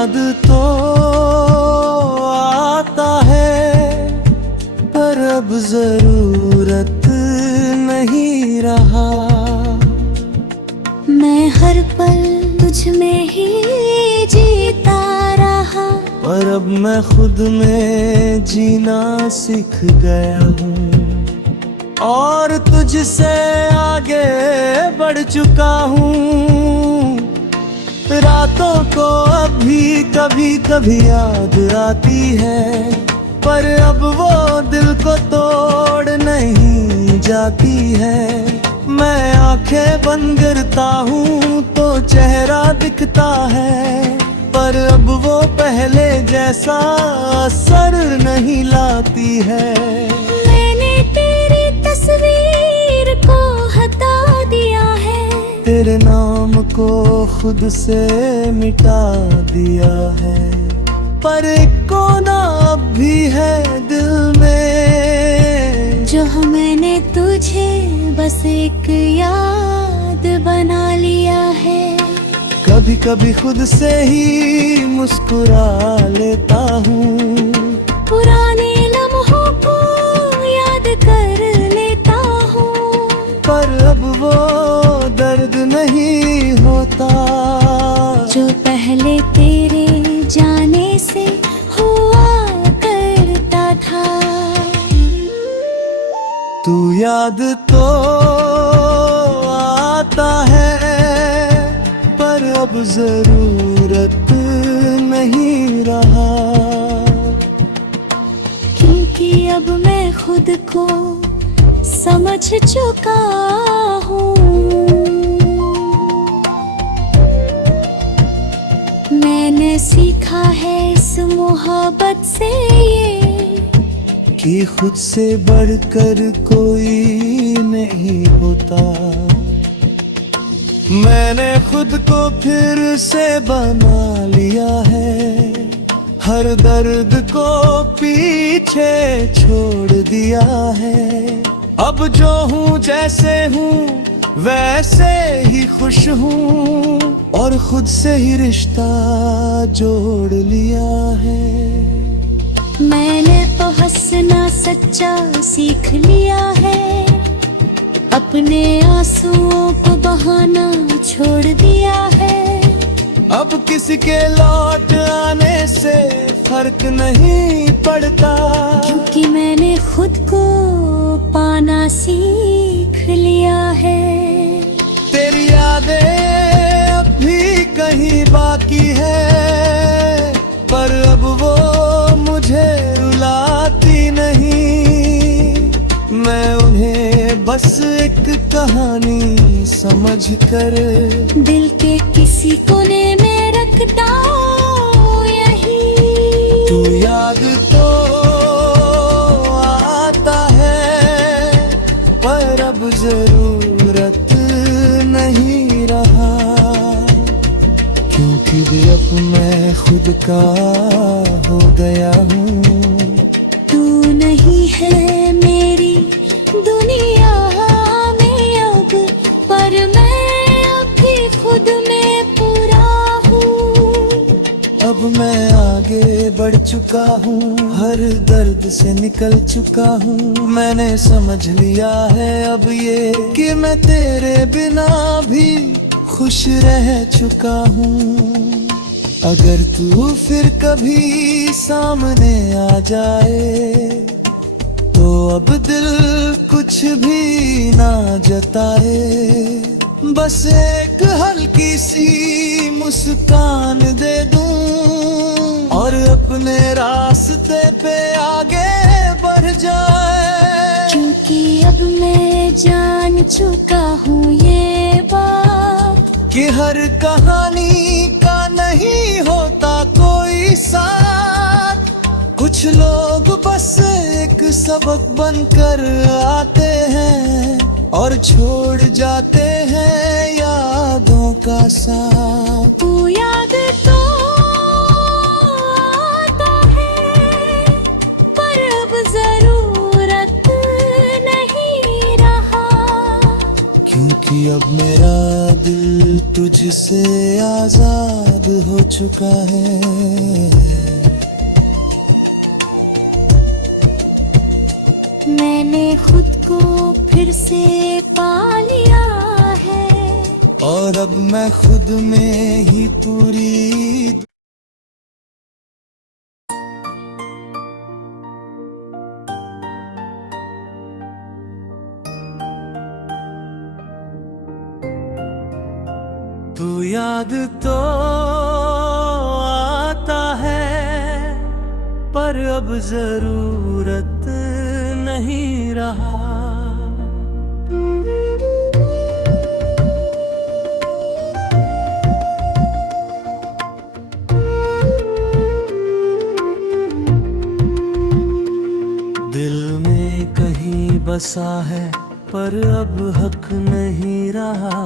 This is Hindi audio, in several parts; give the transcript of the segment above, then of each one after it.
याद तो आता है, पर अब जरूरत नहीं रहा। मैं हर पल तुझ में ही जीता रहा, पर अब मैं खुद में जीना सीख गया हूँ और तुझसे आगे बढ़ चुका हूँ। रातों को अब भी कभी कभी याद आती है, पर अब वो दिल को तोड़ नहीं जाती है। मैं आंखें बंद करता हूँ तो चेहरा दिखता है, पर अब वो पहले जैसा असर नहीं लाती है। मैंने तेरी तस्वीर को हटा दिया है, तेरे नाम को खुद से मिटा दिया है, पर एक कोना अब भी है दिल में, जो मैंने तुझे बस एक याद बना लिया है। कभी कभी खुद से ही मुस्कुरा लेता हूँ, पुराने लम्हों को याद कर लेता हूँ, पर अब वो दर्द नहीं होता जो पहले तेरे जाने से हुआ करता था। तू याद तो आता है, पर अब जरूरत नहीं रहा। क्योंकि अब मैं खुद को समझ चुका हूँ। मैंने सीखा है इस मोहब्बत से ये, कि खुद से बढ़कर कोई नहीं होता। मैंने खुद को फिर से बना लिया है, हर दर्द को पीछे छोड़ दिया है। अब जो हूँ जैसे हूँ वैसे ही खुश हूँ, और खुद से ही रिश्ता जोड़ लिया है। मैंने तो हंसना सच्चा सीख लिया है, अपने आंसुओं को बहाना छोड़ दिया है। अब किसी के लौट आने से फर्क नहीं पड़ता, क्योंकि मैंने खुद को पाना सीख लिया है। तेरी यादें अब भी कहीं बाकी है, पर अब वो मुझे रुलाती नहीं। मैं उन्हें बस एक कहानी समझ कर दिल के किसी कोने में रखता हूँ यही। तू याद तो आता है, पर अब जरूरत नहीं रहा। क्योंकि भी अब मैं खुद का हो गया हूँ। तू नहीं है मेरी दुनिया में अब, पर मैं अब भी खुद में पूरा हूँ। अब मैं आगे बढ़ चुका हूँ, हर दर्द से निकल चुका हूँ। मैंने समझ लिया है अब ये कि मैं तेरे बिना भी खुश रह चुका हूँ। अगर तू फिर कभी सामने आ जाए तो अब दिल कुछ भी ना जताए, बस एक हल्की सी मुस्कान दे दूं और अपने रास्ते पे आगे बढ़ जाए। क्योंकि अब मैं जान चुका हूँ ये बात, कि हर कहानी का नहीं होता कोई साथ। कुछ लोग बस एक सबक बनकर आते हैं और छोड़ जाते हैं यादों का साथ। तू याद तो आता है, पर अब जरूरत नहीं रहा। क्योंकि अब मेरा दिल तुझसे आजाद हो चुका है। मैंने खुद को फिर से पा लिया है, और अब मैं खुद में ही पूरी तू याद तो आता है, पर अब जरूरत नहीं रहा। दिल में कहीं बसा है, पर अब हक नहीं रहा।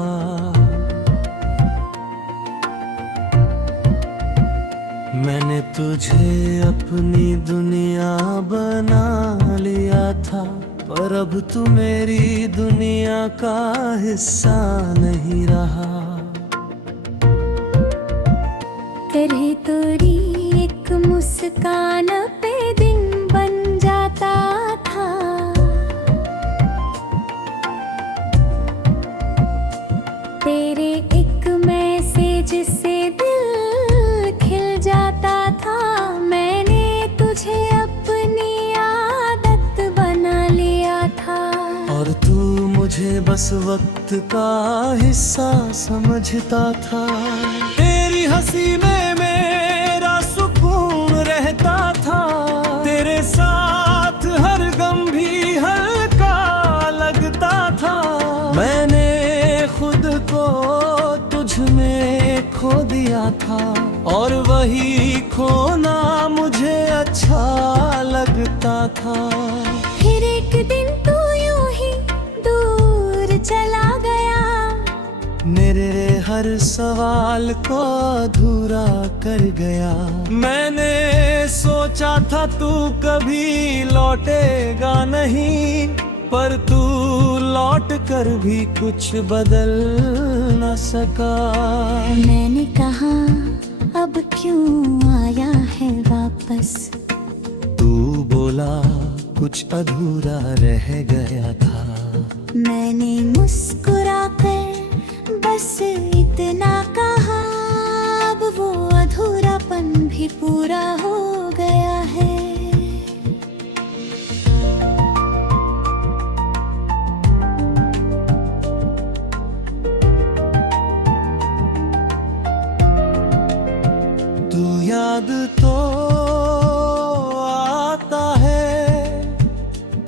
मैंने तुझे अपनी दुनिया बना लिया था, पर अब तू मेरी दुनिया का हिस्सा नहीं रहा। तेरे तोरी एक मुस्कान पे दिन बन जाता था। तेरे एक मैसेज से दिल खिल जाता था। मैंने तुझे अपनी आदत बना लिया था, और तू मुझे बस वक्त का हिस्सा समझता था। तेरी हंसी में मेरा सुकून रहता था, तेरे साथ हर गम भी हल्का लगता था। मैंने खुद को तुझ में खो दिया था, और वही खोना मुझे अच्छा लगता था। फिर एक दिन तू यूं ही दूर चला गया, मेरे हर सवाल को अधूरा कर गया। मैंने सोचा था तू कभी लौटेगा नहीं, पर तू लौट कर भी कुछ बदल न सका। मैंने कहा अब क्यों आया है वापस। तू बोला कुछ अधूरा रह गया था। मैंने मुस्कुराकर बस इतना कहा, अब वो अधूरापन भी पूरा हो गया है। तू याद तो आता है,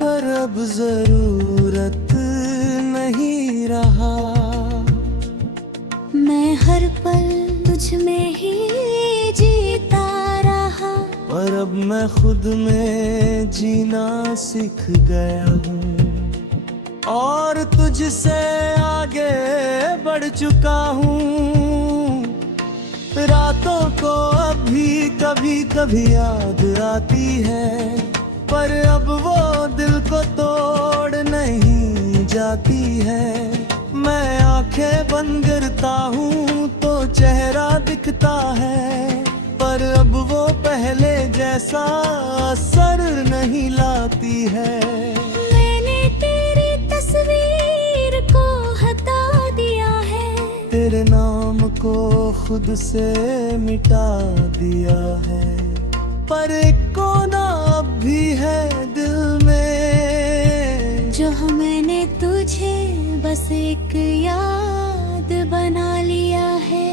पर अब जरूरत नहीं रहा। मैं हर पल तुझ में ही जीता रहा, पर अब मैं खुद में जीना सीख गया हूँ, और तुझसे आगे बढ़ चुका हूँ। रातों को अभी कभी कभी याद आती है, पर अब वो दिल को तोड़ नहीं जाती है। मैं आंखें बंद करता हूँ तो चेहरा दिखता है, पर अब वो पहले जैसा असर नहीं लाती है। मैंने तेरी तस्वीर को हटा दिया है, तेरे नाम को खुद से मिटा दिया है, पर एक कोना अब भी है दिल में, जो मैंने तुझे बस एक याद बना लिया है।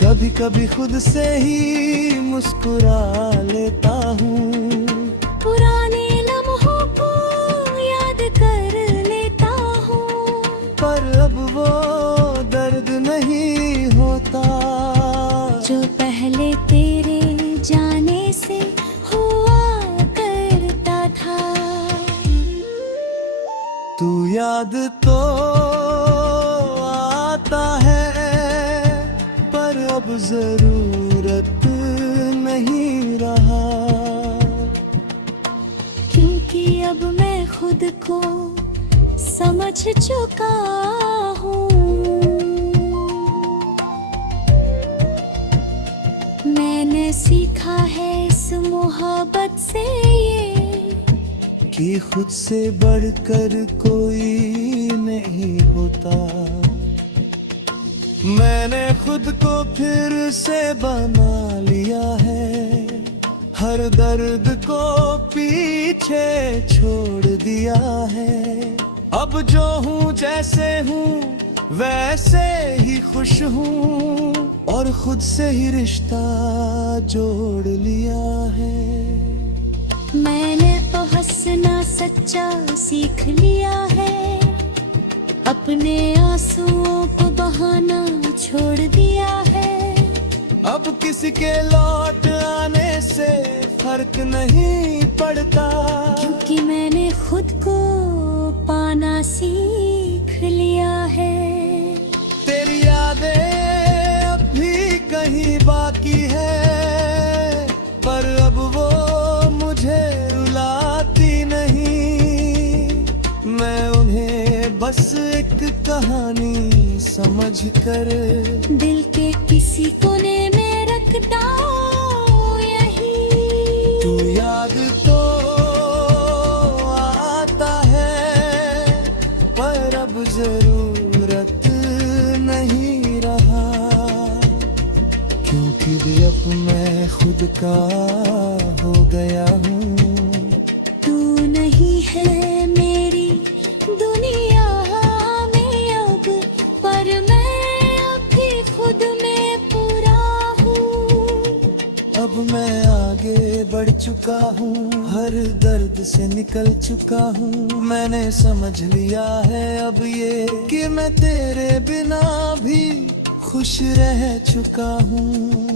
कभी कभी खुद से ही मुस्कुरा लेता हूँ, पुराने लम्हों को याद कर लेता हूँ, पर अब वो दर्द नहीं होता जो पहले तेरे जाने से हुआ करता था। तू याद तो आता है, पर अब जरूरत नहीं रहा। क्योंकि अब मैं खुद को समझ चुका हूँ। कि खुद से बढ़कर कोई नहीं होता। मैंने खुद को फिर से बना लिया है, हर दर्द को पीछे छोड़ दिया है। अब जो हूँ जैसे हूँ वैसे ही खुश हूँ, और खुद से ही रिश्ता जोड़ लिया है। मैंने तो हंसना सच्चा सीख लिया है, अपने आंसुओं को बहाना छोड़ दिया है। अब किसी के लौट आने से फर्क नहीं पड़ता, क्योंकि मैंने खुद को पाना सीख लिया है। तेरी यादें अब भी कहीं बाकी है, पर अब वो मुझे रुलाती नहीं। मैं उन्हें बस एक कहानी समझकर दिल के किसी कोने में रखता हूँ यही। तू याद तो आता है, पर अब जरूरत नहीं रहा, क्योंकि भी अब मैं खुद का हो गया हूँ। तू नहीं है मेरी दुनिया में अब, पर मैं अब भी खुद में पूरा हूँ। अब मैं आगे बढ़ चुका हूँ, हर दर्द से निकल चुका हूँ। मैंने समझ लिया है अब ये कि मैं तेरे बिना भी खुश रह चुका हूँ।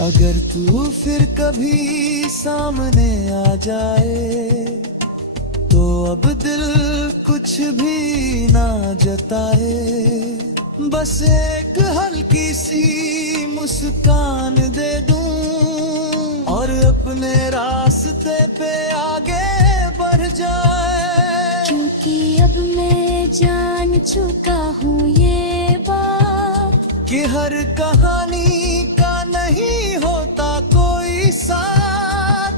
अगर तू फिर कभी सामने आ जाए, तो अब दिल कुछ भी ना जताए, बस एक हल्की सी मुस्कान दे दूं, और अपने रास्ते पे आगे बढ़ जाए। क्योंकि अब मैं जान चुका हूँ ये बात, कि हर कहानी का नहीं होता कोई साथ।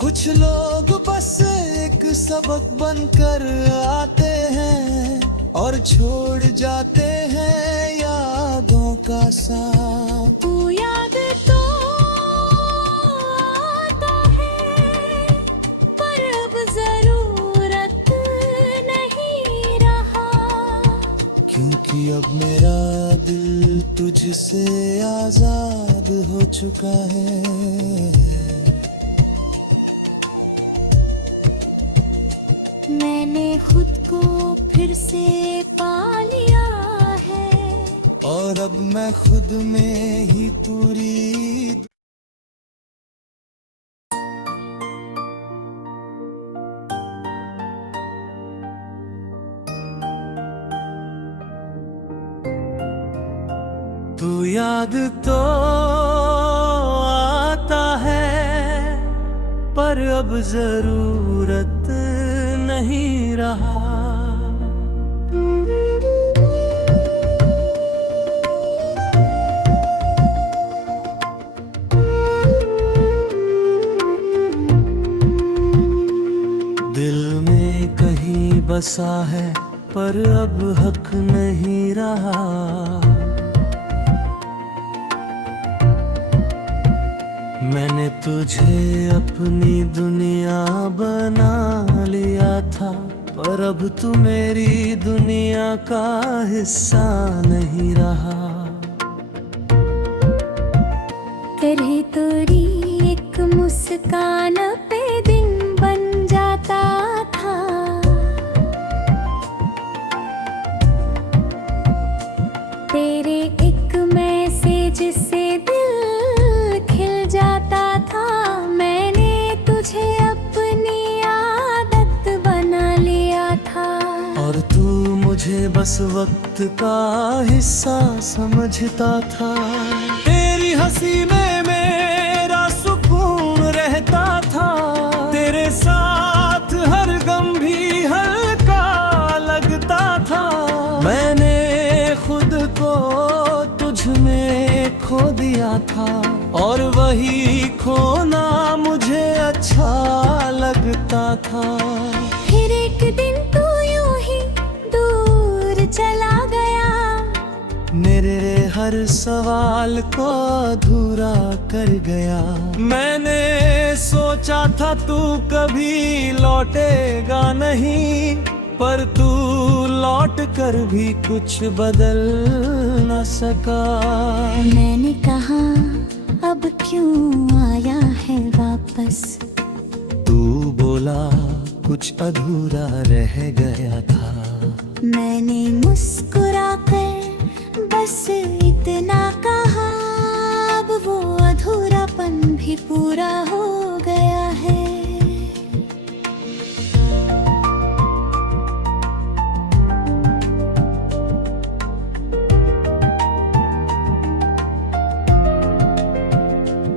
कुछ लोग बस एक सबक बनकर आते हैं, और छोड़ जाते हैं यादों का साथ। तू याद तो आता है, पर अब जरूरत नहीं रहा, क्योंकि अब मेरा दिल तुझसे आजाद हो चुका है। मैंने खुद को फिर से पा लिया है, और अब मैं खुद में ही पूरी। तू याद तो आता है, पर अब जरूरत नहीं रहा। दिल में कहीं बसा है, पर अब हक नहीं रहा। मैंने तुझे अपनी दुनिया बना लिया था, पर अब तू मेरी दुनिया का हिस्सा नहीं रहा। तेरे तोरी एक मुस्कान पे दिन बन जाता था, तेरे एक मैसेज से दिल खिल जाता था। मैंने तुझे अपनी आदत बना लिया था, और तू मुझे बस वक्त का हिस्सा समझता था। तेरी हंसी में मेरा सुकून रहता था, तेरे साथ हर गम भी हल्का लगता था। मैंने खुद को तुझ में खो दिया था, और वही खोना मुझे अच्छा लगता था। फिर एक दिन तू यूं ही दूर चला गया, मेरे हर सवाल को अधूरा कर गया। मैंने सोचा था तू कभी लौटेगा नहीं, पर तू लौट कर भी कुछ बदल न सका। मैंने कहा अब क्यों आया है वापस, तू बोला कुछ अधूरा रह गया था। मैंने मुस्कुराकर बस इतना कहा, अब वो अधूरापन भी पूरा हो गया है।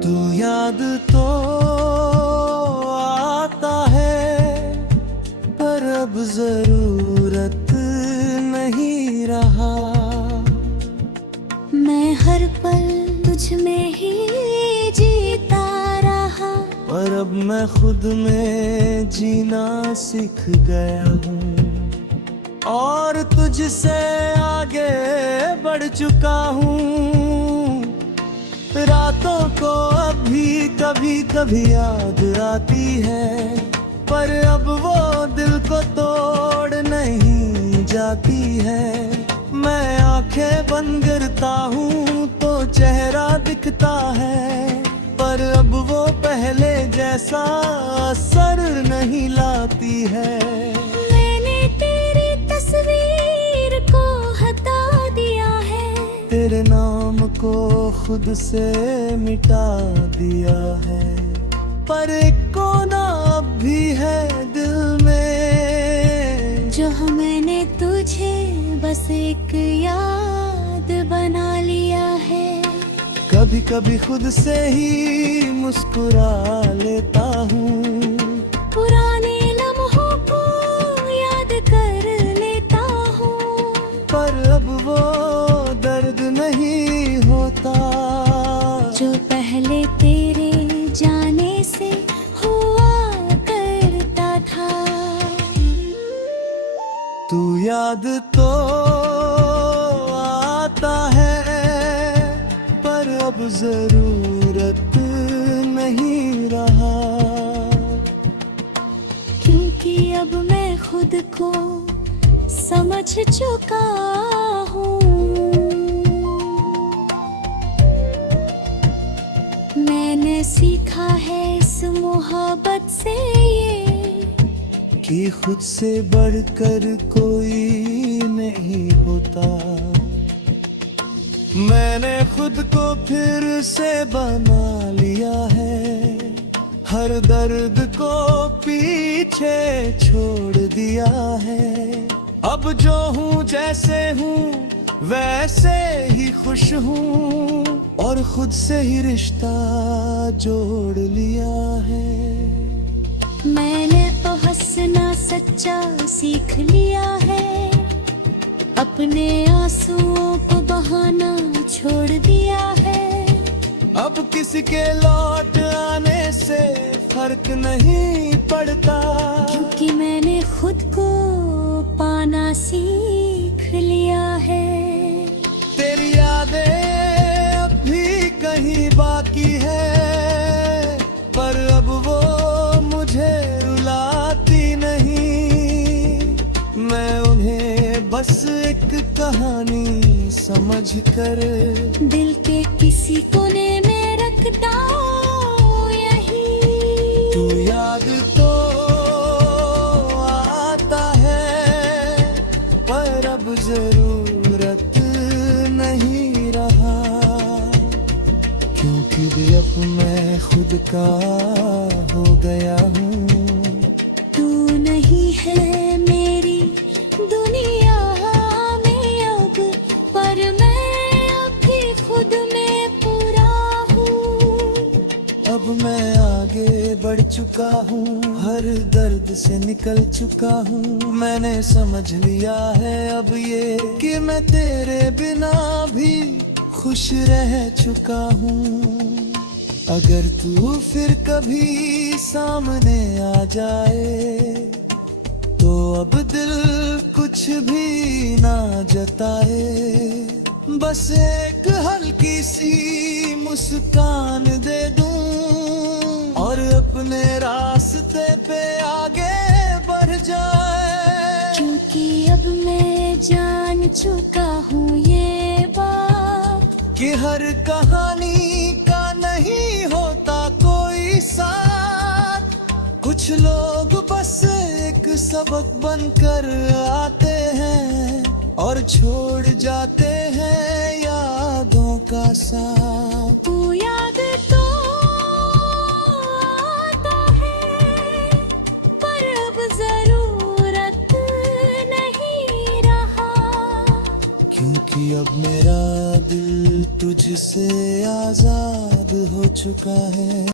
तू याद तो आता है, पर अब जरूरत नहीं रहा। मैं हर पल तुझ में ही जीता रहा, पर अब मैं खुद में जीना सीख गया हूँ, और तुझसे आगे बढ़ चुका हूँ। रातों को अभी कभी कभी याद आती है, पर अब वो दिल को तोड़ नहीं जाती है। मैं आंखें बंद करता हूँ तो चेहरा दिखता है, पर अब वो पहले जैसा असर नहीं लाती है। मैंने तेरी तस्वीर को हटा दिया है, तेरे नाम को खुद से मिटा दिया है, पर एक कोना अब भी है दिल में, जो मैंने तुझे बस एक याद बना लिया है। कभी कभी खुद से ही मुस्कुरा लेता हूँ, पुराने लम्हों को याद कर लेता हूँ, पर अब वो दर्द नहीं होता जो पहले तेरे जाने से हुआ करता था। तू याद तो आता है, पर अब जरूरत नहीं रहा। क्योंकि अब मैं खुद को समझ चुका हूँ, मैंने सीखा है इस मोहब्बत से ये, कि खुद से बढ़कर कोई नहीं होता। मैंने खुद को फिर से बना लिया है, हर दर्द को पीछे छोड़ दिया है। अब जो हूँ जैसे हूँ वैसे ही खुश हूँ, और खुद से ही रिश्ता जोड़ लिया है। मैंने तो हंसना सच्चा सीख लिया है, अपने आंसुओं को बहाना छोड़ दिया है। अब किसी के लौट आने से फर्क नहीं पड़ता, क्योंकि मैंने खुद को पाना सीख लिया है। तेरी यादें अब भी कहीं बाकी है, पर अब वो मुझे रुलाती नहीं। मैं उन्हें बस एक कहानी समझ कर दिल के किसी कोने में रखता हूँ यही। तू याद तो आता है, पर अब जरूरत नहीं रहा। क्योंकि भी अब मैं खुद का हो गया हूँ। तू नहीं है मेरी दुनिया में अब, पर मैं अब भी खुद में पूरा हूँ। अब मैं आगे बढ़ चुका हूँ, हर दर्द से निकल चुका हूँ। मैंने समझ लिया है अब ये कि मैं तेरे बिना भी खुश रह चुका हूँ। अगर तू फिर कभी सामने आ जाए तो अब दिल कुछ भी ना जताए, बस एक हल्की सी मुस्कान दे दूं और अपने रास्ते पे आगे बढ़ जाए। क्योंकि अब मैं जान चुका हूँ ये बात कि हर कहानी का नहीं होता कोई साथ, कुछ लोग बस एक सबक बनकर आते हैं और छोड़ जाते हैं यादों का साथ। तू याद तो आता है पर अब जरूरत नहीं रहा, क्योंकि अब मेरा दिल तुझसे आजाद हो चुका है।